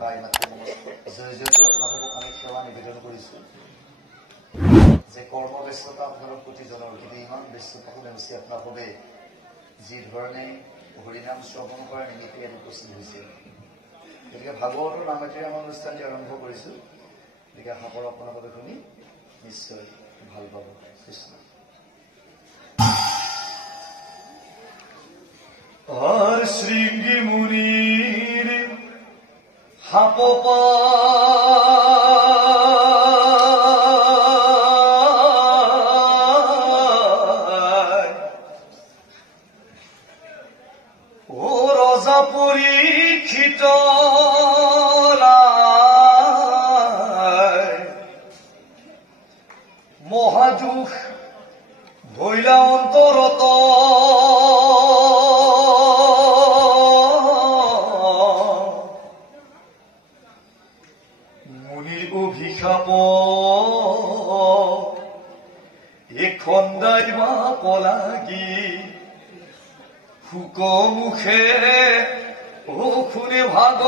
পাই মাতি জয় জয়তে আপোনালোকক আমি সেৱা নিবেদন কৰিছো যে কৰ্মব্যস্ততা আপোনালোক প্ৰতিজনৰ কিন্তু ইমান ব্যস্ততা হৈছে আপোনালোকে যি ধৰণে হৰিনাম শ্ৰৱণ কৰাৰ নিমিত্তে ইয়াত উপস্থিত হৈছে গতিকে ভাগৱতৰ নামেৰে আমাৰ অনুষ্ঠানটি আৰম্ভ কৰিছো গতিকে আশা কৰোঁ আপোনালোকে শুনি নিশ্চয় ভাল পাব কৃষ্ণ আর শৃঙ্গি মুনির হাপপা ও রজা পরীক্ষিত মহাদুখ ভৈলা অন্তরত অভিশাপ খন্দাই মা পলাগি ফুক মুখে ও খুনে ভাগ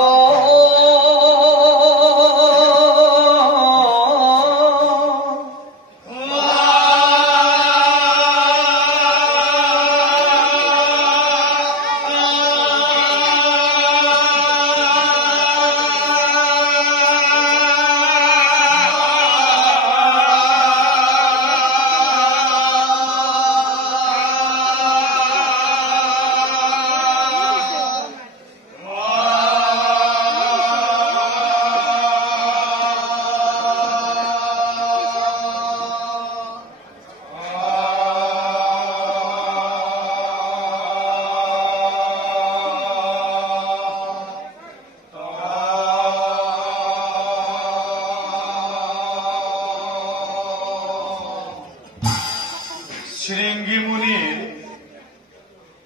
শৃঙ্গি মুনির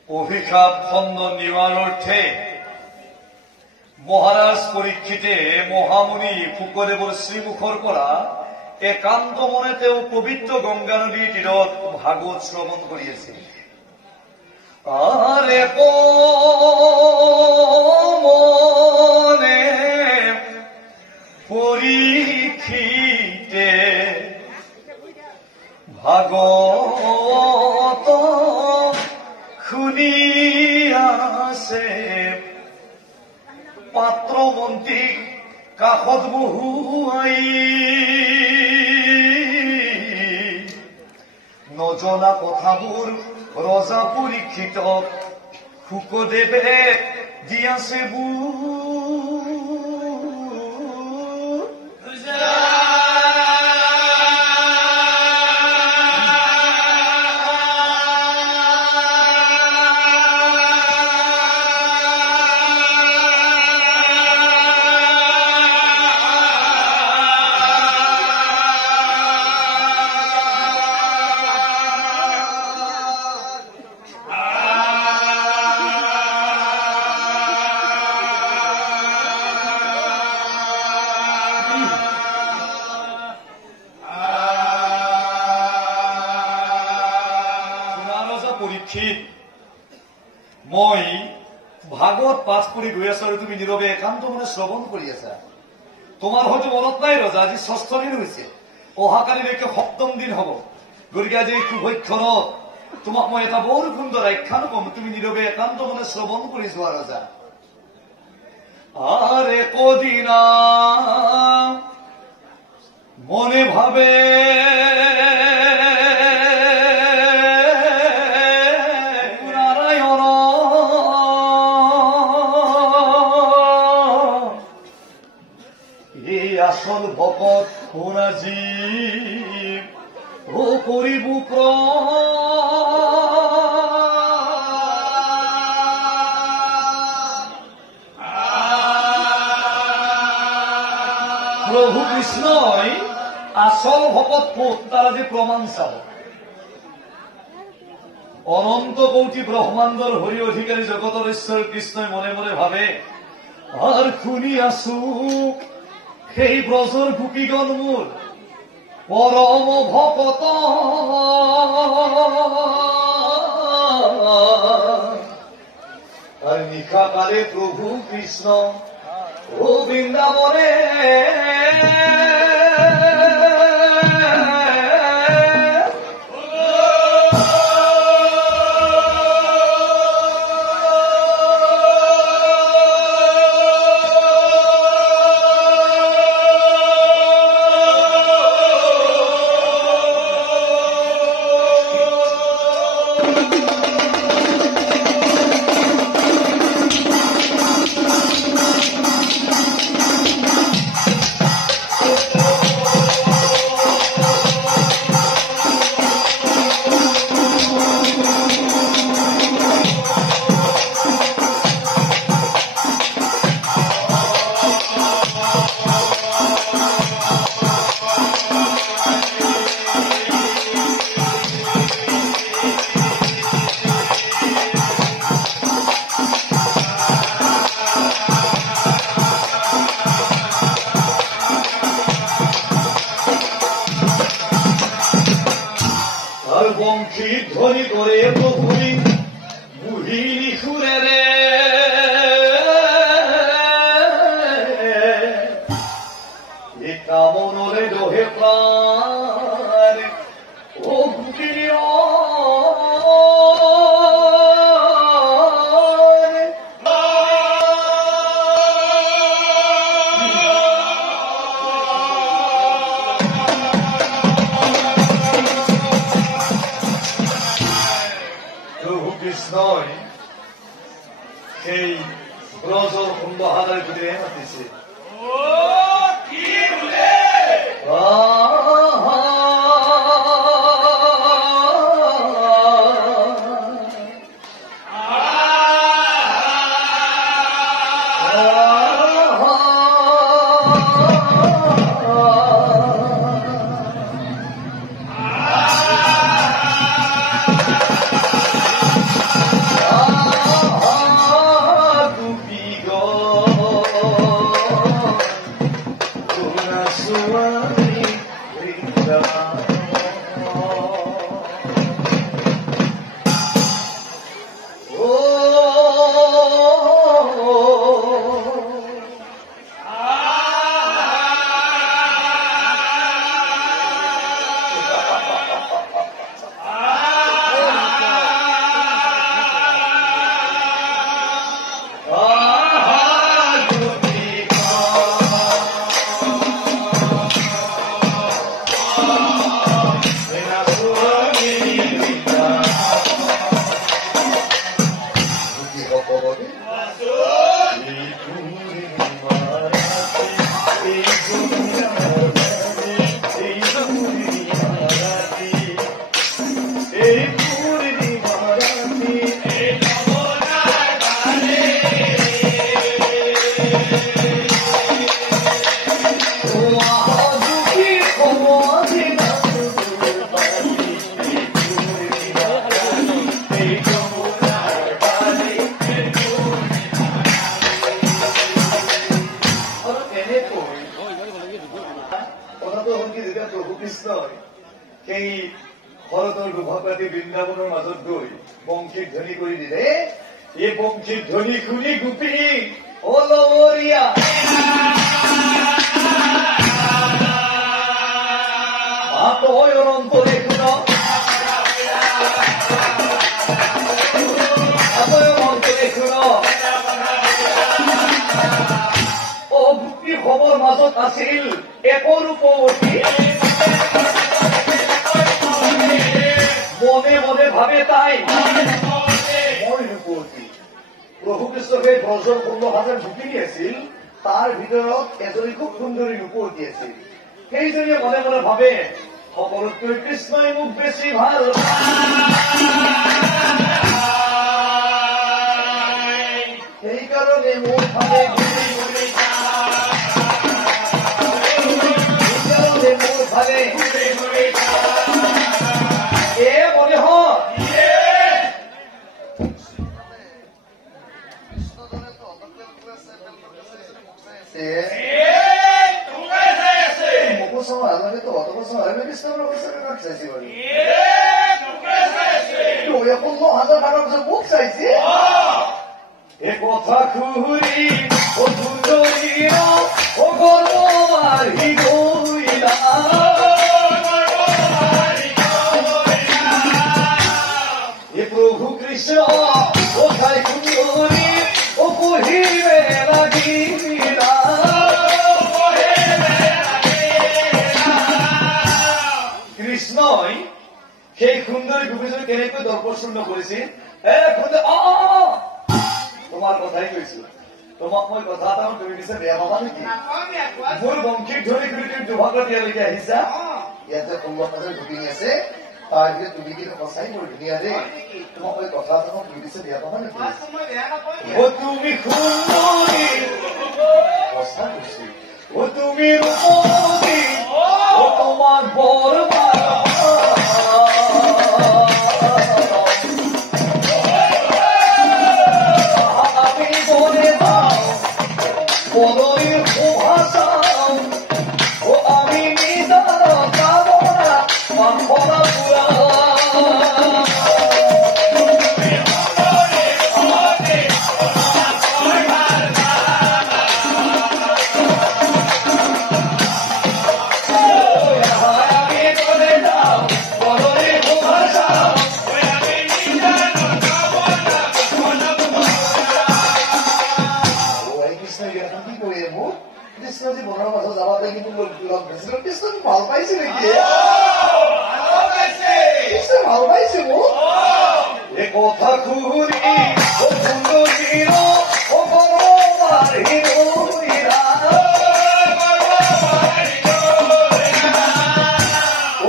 অভিশাপ খণ্ডন নিবার অর্থে মহারাজ পরীক্ষিতে মহামুনি ফুকদেৱৰ শ্ৰীমুখৰ পৰা একান্ত মনে তেওঁ পবিত্ৰ গংগা নদীৰ তীৰত ভাগৱত শ্ৰৱণ কৰি আছিল আৰে মনে পৰীক্ষিতে ভাগৱত শুনি আছে পাত্ৰ মন্ত্ৰীক কাষত বহুৱাই নজনা কথাবোৰ ৰজা পৰীক্ষিতক শুকদেৱে দি আছে মই ভাগৱত পাঠ কৰি গৈ আছো আৰু তুমি নীৰৱে একান্ত মনে শ্ৰৱণ কৰি আছা তোমাৰ হয়তো মনত নাই ৰজা আজি ৬ষ্ঠ দিন হৈছে অহাকালিলৈকে ৭ম দিন হব গতিকে আজি শুভক্ষণত তোমাক মই এটা বৰ সুন্দৰ আখ্যান কম তুমি নীৰৱে একান্ত মনে শ্ৰৱণ কৰি যোৱা ৰজা আৰে কদিনা মনে ভাবে আসল ভকত সোনাজী ও কৰিব প্ৰভু কৃষ্ণই আসল ভকত ক'ত তাৰ আজি প্ৰমাণ চাব অনন্ত কোটি ব্ৰহ্মাণ্ডৰ হৰি অধিকাৰী জগতৰ ঈশ্বৰ কৃষ্ণই মনে মনে ভাবে আৰ শুনি আছো সেই ব্ৰজৰ গোপীগণ মোৰ পৰম ভকত আর নিশা কালে প্রভু কৃষ্ণ ও বৃন্দাবনে বংশী ধ্বনি করে প্রভুই বুহিনী সুরে রে কামনরে দোহে প্রাণ ও বুকিনী কৃষ্ণই সেই ব্রজর কুম্ভহারের ভিতরে মাতিছে সেই শৰতৰ দুভাপাতি বৃন্দাবনৰ মাজত গৈ বংশীৰ ধ্বনি কৰি দিলে এই বংশীৰ ধ্বনি শুনি গোপী অলৱৰীয়া তই অনন্তৰে শুন অনন্তৰে শুন অভুক্তি খবৰ মাজত আছিল একৰ ৰূপৱতী মনে মনে ভাবে তাই মই ৰূপৱতী প্ৰভু কৃষ্ণকে ব্ৰজৰ ১৫,০০০ ঢুকিনী আছিল তাৰ ভিতৰত এজনী খুব সুন্দৰী ৰূপৱতী আছিল সেইজনীয়ে মনে মনে ভাবে সকলোতকৈ কৃষ্ণই মোক বেছি ভাল সেইকাৰণে মোৰ ভাবে কথা খুৰি সেই সুন্দৰী গোপীজনী কেনেকৈ দৰ্পশূন্য কৰিছিল তোমাৰ কথাই কৈছো তোমাক মই কথা এটা তুমি পিছে বেয়া পাবা নেকি মোৰ বংশীক ধৰি কৰি তুমি দুভাগত ইয়ালৈকে আহিছা ইয়াতে 16,000 গোপিনী আছে তাৰ ভিতৰত তুমি কিন্তু সঁচাই বৰ ধুনীয়া দেই তোমাক মই কথা এটা তুমি পিছে বেয়া পাবা নেকি তুমি সুন্দৰী সঁচা কৈছো তুমি ৰূপৱতী তোমাক বৰ বদলিৰ ভাষা আমি নিজান কামনা মাথনা পুৰা ভাল পাইছে নেকি ভাল পাইছে মোক এই কথা শুনি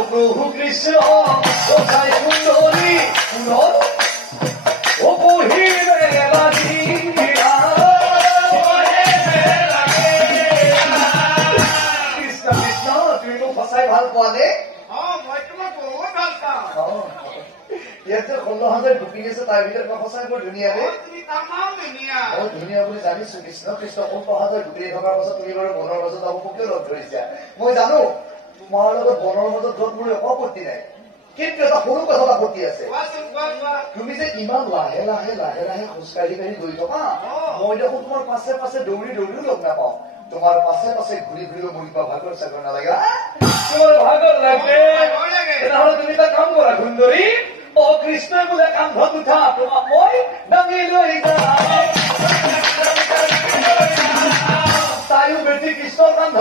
প্ৰভু কৃষ্ণ কথাই সুন্দৰী বহিৰে লাগি ভাল পোৱা নে ইয়াত যে 16,000 গোপিনী আছে তাৰ ভিতৰত সঁচাই বৰ ধুনীয়া নে ধুনীয়া বুলি জানিছো কৃষ্ণ কৃষ্ণ 16,000 গোপিনী থকাৰ পাছত তুমি বাৰু বনৰ মাজত যাব কিয় লগ ধৰিছা মই জানো তোমাৰ লগত বনৰ মাজত যত মোৰ একো আপত্তি নাই কিন্তু এটা সৰু কথা আপত্তি আছে তুমি যে ইমান লাহে লাহে লাহে লাহে খোজকাঢ়ি কাঢ়ি গৈ থকা মই দেখোন তোমাৰ পাছে পাছে দৌৰি দৌৰিও লগ নাপাওঁ তোমাৰ পাছে পাছে ঘূৰি ঘূৰিও মোৰ কিবা ভাগৰ চাগৰ নালাগে তোমাৰ ভাগৰ লাগে তেনেহ'লে তুমি এটা কাম কৰা সুন্দৰী কৃষ্ণই বোলে কান্ধত উঠা তোমাক মই দাঙি লৈ যাওঁ তাইও বেটি কৃষ্ণৰ কান্ধ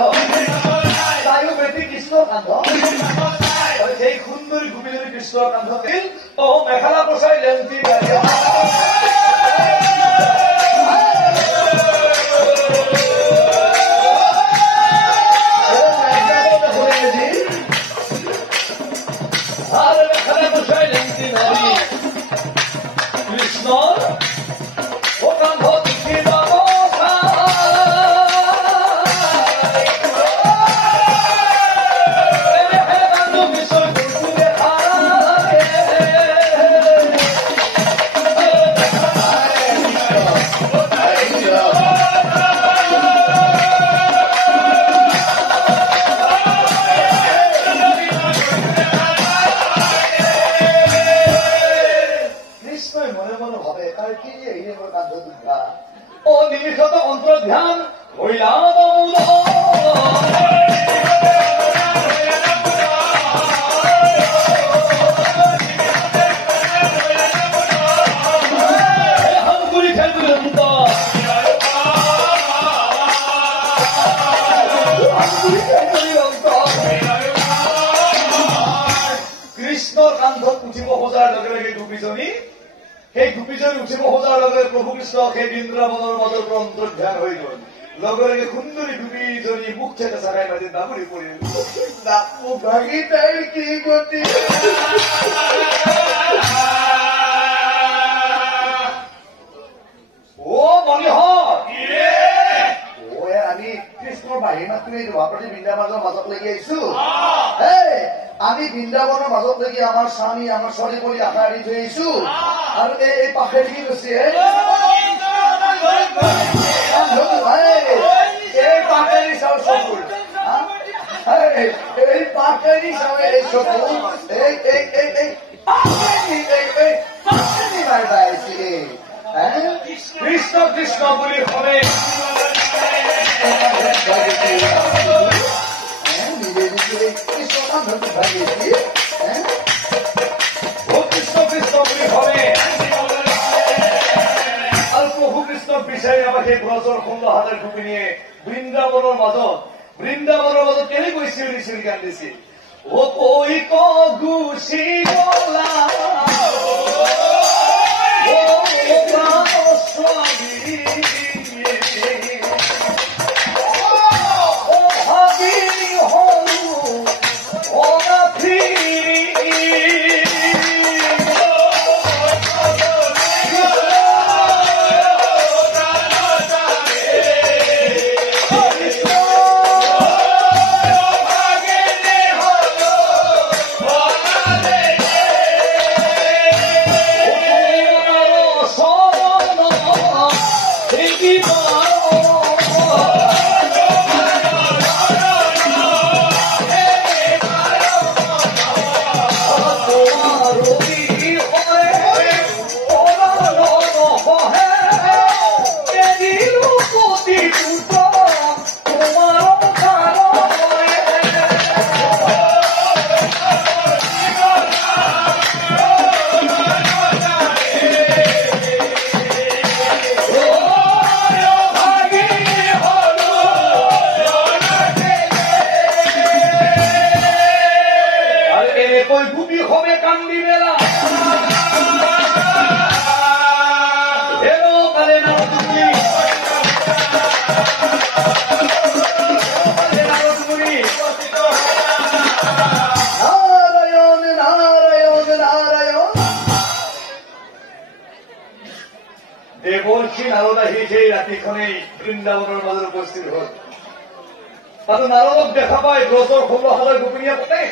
তাইও বেটি কৃষ্ণৰ কান্ধ সেই সুন্দৰী গোপীজনী কৃষ্ণৰ কান্ধ দিল মেখেলা পচাই লেংটি কৃষ্ণৰ কান্ধত উঠি যাব নিমিষত অন্তৰ ধ্যান হইলা কৃষ্ণৰ কান্ধত উঠিব খোজাৰ লগে লগে গোপীজনী সেই গোপীজনী উঠিব খোজাৰ লগে প্ৰভু কৃষ্ণ সেই বৃন্দাবনৰ মাজৰ পৰা অন্তৰ্ধান হৈ গল লগে লগে সুন্দৰী গোপীজনী মুখ থেকে চাৰাই মাতি দামৰি পৰিল মোক ভাগি তাইৰ কি গতি আমি কৃষ্ণৰ বাহিৰ মাত্ৰ গুৱাহাটী বৃন্দাবনৰ মাজত লাগি আহিছো আমি বৃন্দাবনৰ মাজত লাগি আমাৰ স্বামী আমাৰ ছোৱালী কৰি আশা এৰি থৈ আহিছো আৰু এই পাখেৰি কি কৈছে এই পাখেৰি চাওঁ চকুৰ এই পাখেৰি চাওঁ এই চকুৰ কৃষ্ণ কৃষ্ণ বুলি শুনে কৃষ্ণ কৃষ্ণ বুলি ভাবে আৰু প্ৰভু কৃষ্ণক বিচাৰি আমাক সেই ব্ৰজৰ 16,000 গোপিনীয়ে বৃন্দাবনৰ মাজত কেনেকৈ চিঞৰি চিঞৰি কান্দিছিল ও কই গুছি গলা ও প্রাণ স্বামী ও ভাবি হলু অনাথি দেবর্ষী নারদা সেই রাতিখনেই বৃন্দাবনের মাজত উপস্থিত হল আৰু নাৰদক দেখা পাই ব্ৰজৰ ষোল্লহালৰ গোপিনীয়ে কলে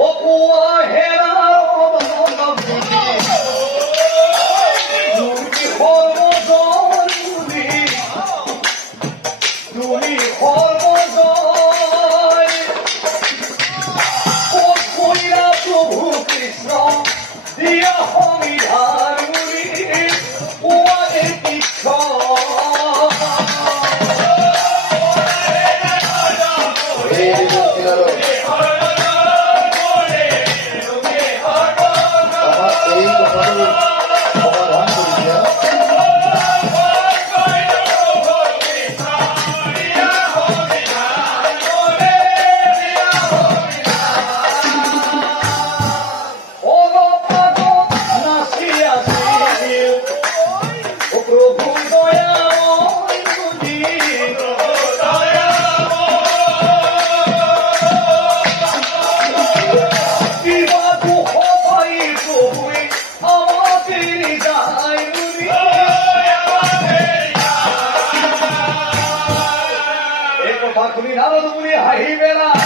অ পুৱা হেৰা তুমি সৰ্বজয় ক'ত কৰিলা প্ৰভু কৃষ্ণ দিয়া সংবিধান পুৱাৰে কৃষ্ণ নাৰদ মুনি হাঁহি বেলা